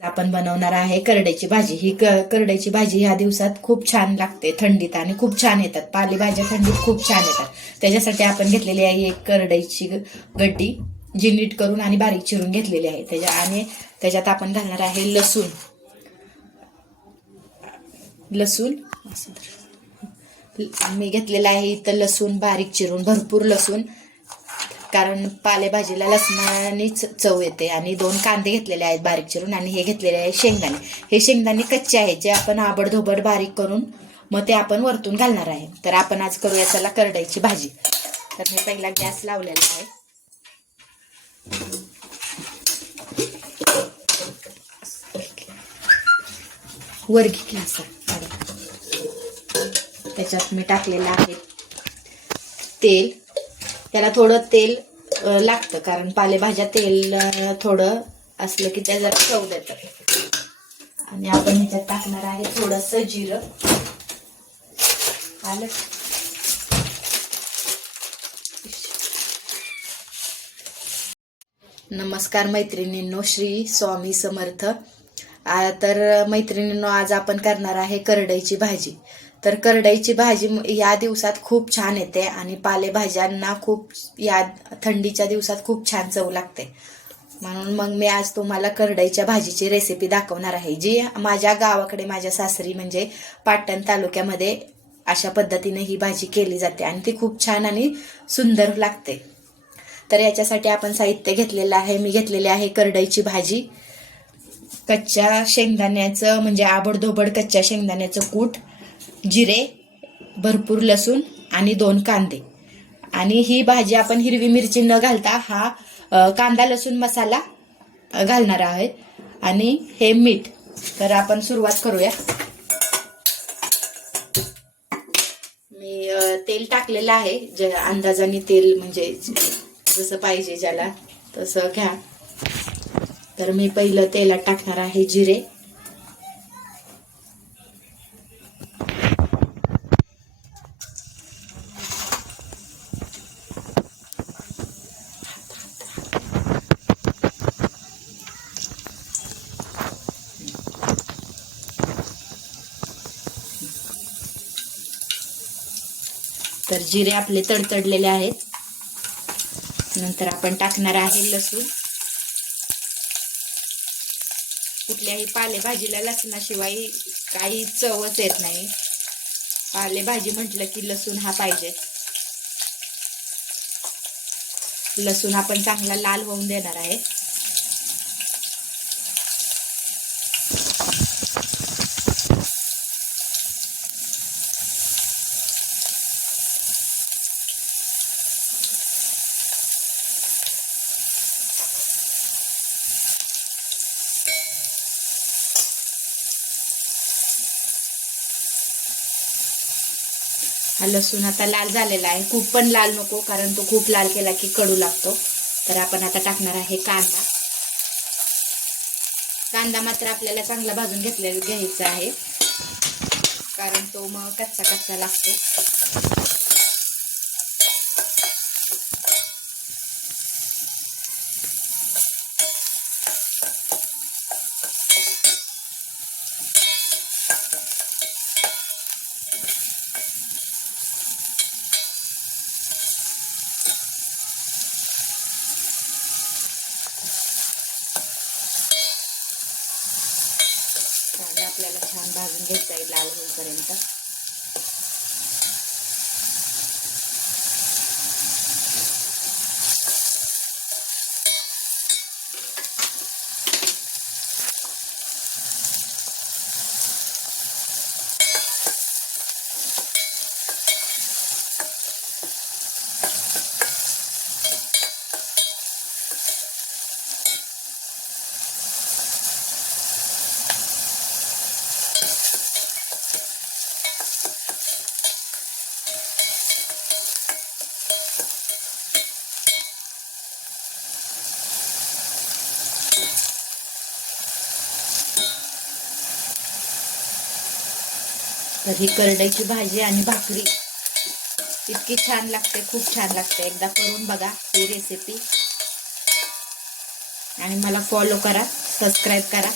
आपण बनवणार आहे करड्याची भाजी. ही करड्याची भाजी ह्या दिवसात खूप छान लागते थंडीत आणि खूप छान येतात. पालेभाज्या थंडीत खूप छान येतात. त्याच्यासाठी आपण घेतलेली आहे एक करड्याची गड्डी, जी नीट करून आणि बारीक चिरून घेतलेली आहे. आणि त्याच्यात आपण घालणार आहे लसूण. मी घेतलेला आहे इथं लसूण बारीक चिरून, भरपूर लसूण, कारण पालेभाजीला लसणानेच चव येते. आणि 2 कांदे घेतलेले आहेत बारीक चिरून. आणि हे घेतलेले आहे शेंगदाणे. हे शेंगदाणे कच्चे आहेत, जे आपण आबडधोबड बारीक करून मग ते आपण वरतून घालणार आहे. तर आपण आज करूया चला करड्याची भाजी. तर मी पहिला गॅस लावलेला आहे. वर घे गॅस. त्याच्यात मी टाकलेलं आहे तेल. त्याला थोडं तेल लागतं, कारण पालेभाज्या तेल थोडं असलं की त्या जरा चव देतात. आणि आपण ह्याच्यात टाकणार आहे थोडंसं जिरं. आलं. नमस्कार मैत्रिणींनो, श्री स्वामी समर्थ. तर मैत्रिणींनो, आज आपण करणार आहे करडईची भाजी. तर करडईची भाजी या दिवसात खूप छान येते आणि पालेभाज्यांना खूप या थंडीच्या दिवसात खूप छान चव लागते. म्हणून मग मी आज तुम्हाला करडईच्या भाजीची रेसिपी दाखवणार आहे, जी माझ्या गावाकडे, माझ्या सासरी म्हणजे पाटण तालुक्यामध्ये अशा पद्धतीने ही भाजी केली जाते आणि ती खूप छान आणि सुंदर लागते. तर याच्यासाठी आपण साहित्य घेतलेलं आहे. मी घेतलेले आहे करडईची भाजी, कच्च्या शेंगदाण्याचं म्हणजे आबडधोबड कच्च्या शेंगदाण्याचं कूट, जिरे, भरपूर लसूण आणि 2 कांदे. आणि ही भाजी आपण हिरवी मिरची न घालता हा कांदा लसूण मसाला घालणार आहे. आणि हे मीठ. तर आपण सुरुवात करूया. मी तेल टाकलेलं आहे, अंदाजाने तेल म्हणजे जसं पाहिजे ज्याला तसं घ्या. तर मी पहिलं तेलात टाकणार आहे जिरे. तर जिरे आपले तडतडलेले आहेत. नंतर आपण टाकणार आहे लसूण. कुठल्याही पालेभाजीला लसणाशिवाय काही चवच येत नाही. पालेभाजी म्हटलं की लसूण हा पाहिजे. लसूण आपण चांगला लाल होऊन देणार आहे. हा लसूण आता लाल झालेला आहे. खूप पण लाल नको, कारण तो खूप लाल केला की कडू लागतो. तर आपण आता टाकणार आहे कांदा. कांदा मात्र आपल्याला चांगला भाजून घ्यायचा आहे, कारण तो मग कच्चा कच्चा लागतो. कांदा आपल्याला छान भाजून घ्यायचा आहे लाल होईपर्यंत. तर ही करडईची भाजी आणि भाकरी इतकी छान लागते, खूप छान लागते. एकदा करून बघा ही रेसिपी आणि मला फॉलो करा, सबस्क्राईब करा.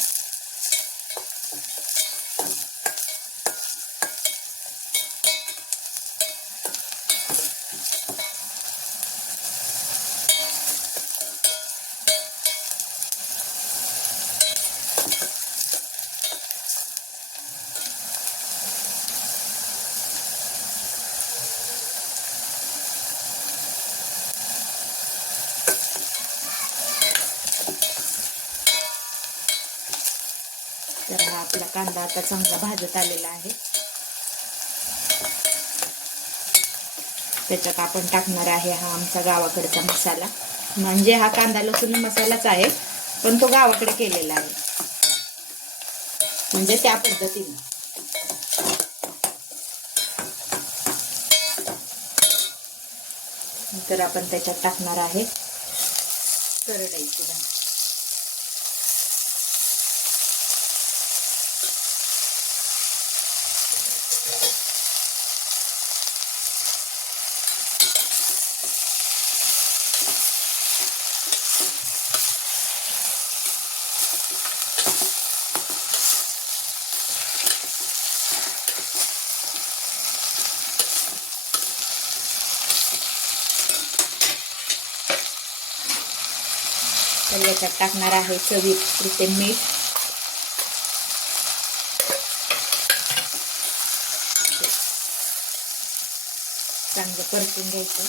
तर हा आपला कांदा आता चांगला भाजत आलेला आहे. त्याच्यात आपण टाकणार आहे हा आमचा गावाकडचा मसाला. म्हणजे हा कांदा लसूण मसालाच आहे, पण तो गावाकडे केलेला आहे, म्हणजे त्या पद्धतीने. तर आपण त्याच्यात टाकणार आहे करडईची भाजी. तर याच्यात टाकणार आहे चवीपुरते मीठ. चांगलं परतून घ्यायचं.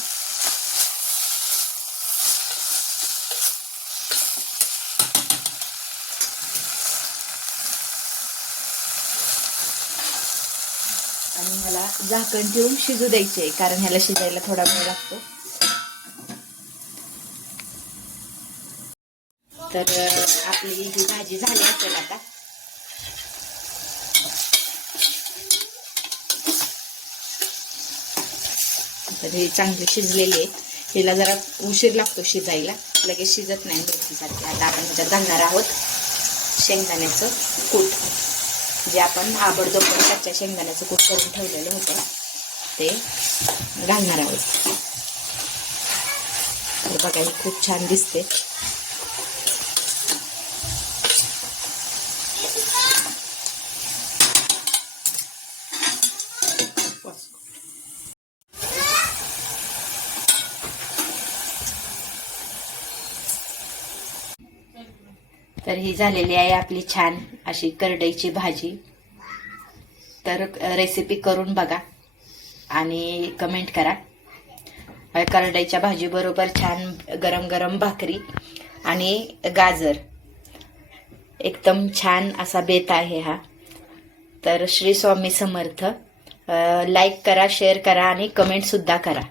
आणि ह्याला झाकण ठेवून शिजू द्यायचे, कारण ह्याला शिजायला थोडा वेळ लागतो. तर आपली ही भाजी झाली असेल आता. तर ही चांगली शिजलेली आहे. हिला जरा उशीर लागतो शिजायला, लगेच शिजत नाही मेथीसारखी. आता आपण ह्याच्यात घालणार आहोत शेंगदाण्याचं कूट, जे आपण आबडधोबड कच्च्या शेंगदाण्याचं कूट करून ठेवलेलं होतं ते घालणार आहोत. तर बघा ही खूप छान दिसते. तर ही झालेली आहे आपली छान अशी करडईची भाजी. तर रेसिपी करून बघा आणि कमेंट करा. करडईच्या भाजी बरोबर छान गरम गरम भाकरी आणि गाजर, एकदम छान असा बेत आहे हा. तर श्री स्वामी समर्थ. लाईक करा, शेअर करा आणि कमेंट सुद्धा करा.